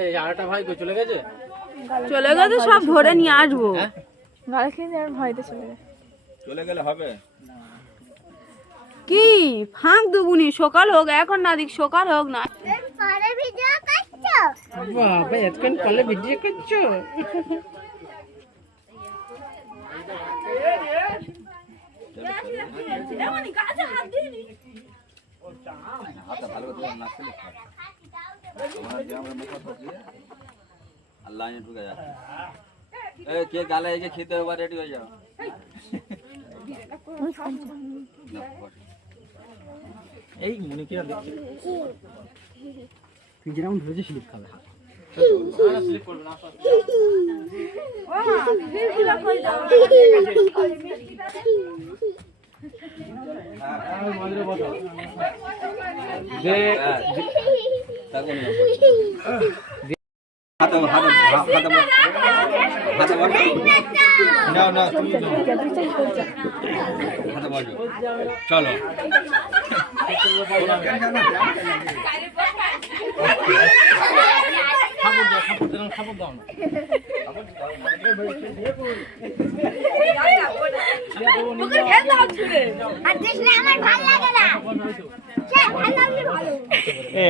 এই আরেকটা ভাই কই চলে গেছে? চলে গেছে, সব ধরে নিয়ে আসবো। গাড়ি কিনে আর ভয়তে চলে গেলে হবে কি ফাঁক দুবুনি, সকাল হোক এখন না দিক, সকাল হোক না। বাবা এতক্ষণ কলে ভিডিও করছো? আল্লাহ ঢুকে যাচ্ছে। কে গালে এসে খেতে হবে, রেডি হয়ে যাও। এই মনে কি আর দেখছি তুই যেরকম ধরেছে স্লিপ খাবে। স্লিপ করবে না। চলো খাবার দাও না।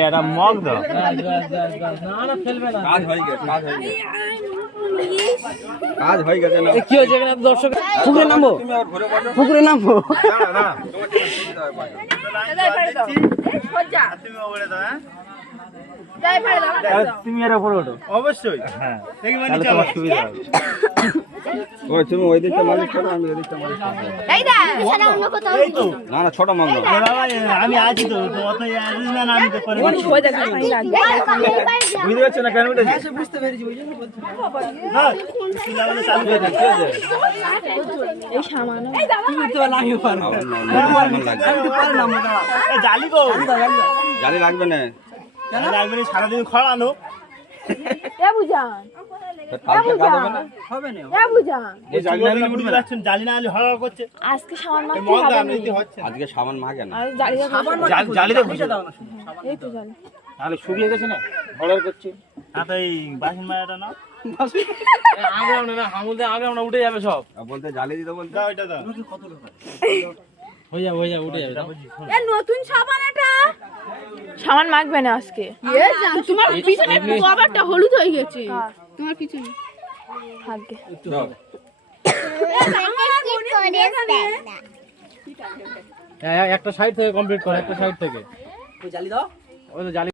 এটা মগ দাও। না ফেলবে না। কাজ হয়ে গেছে, কাজ হয়ে গেছে না। কি হয়েছে এখানে দর্শক? পুকুরে নামবো, পুকুরে নামবো। তুমি এর উপরে ওঠো। অবশ্যই, হ্যাঁ, তাহলে তোমার সুবিধা হবে। তুমি ওই দিকটা মালিশ করো, আমি ওই দিকটা মালিশ করব। না না, ছোট মাছ না। আমি আছি তো, অত না আমি তো করে বুঝতে পারছ না কেন উঠেছি? বুঝতে পেরেছি, ওই জন্য বলছি। না সিলাবলে চালু করে দে। কি আছে এই সামান্য তুমি তো লাগিও পারো। আমি তো পারলাম না। এ জালি গো, জালি লাগবে না। জালি লাগবে না, সারা দিন খড়ানো। এ বুঝান, কালকে কাজ হবে না। হবে না। এ বুঝান, এই জালি না উঠবে যাচ্ছেন, জালি না হলে হড়াড় করছে। আজকে সামান্য এই মারতে মগ হবে দাও, না। এতে হচ্ছে না। আজকে সাবান মাগে না। আর জালি জালিতে ঘুষে দাও না। এই তো জালি। তাহলে শুকিয়ে গেছে না, হড়াড় করছে। হ্যাঁ, তো এই বাসন মারাটা না, আগে আমরা না হামুদে আগে আমরা উঠে যাবে সব। বলতে জালি দিতে বলতে। দাও এটা দাও। হয়ে যাবে উঠে যাবে। এ নতুন সাবান, এটা সাবান মাখবে না আজকে। তোমার পিছনে কভারটা হলুদ হয়ে গেছে, তোমার পিছনে ভাগ্যে। দাও। একটা সাইড থেকে কমপ্লিট কর, একটা সাইড থেকে। ওই জালি দাও, ওই তো জালি।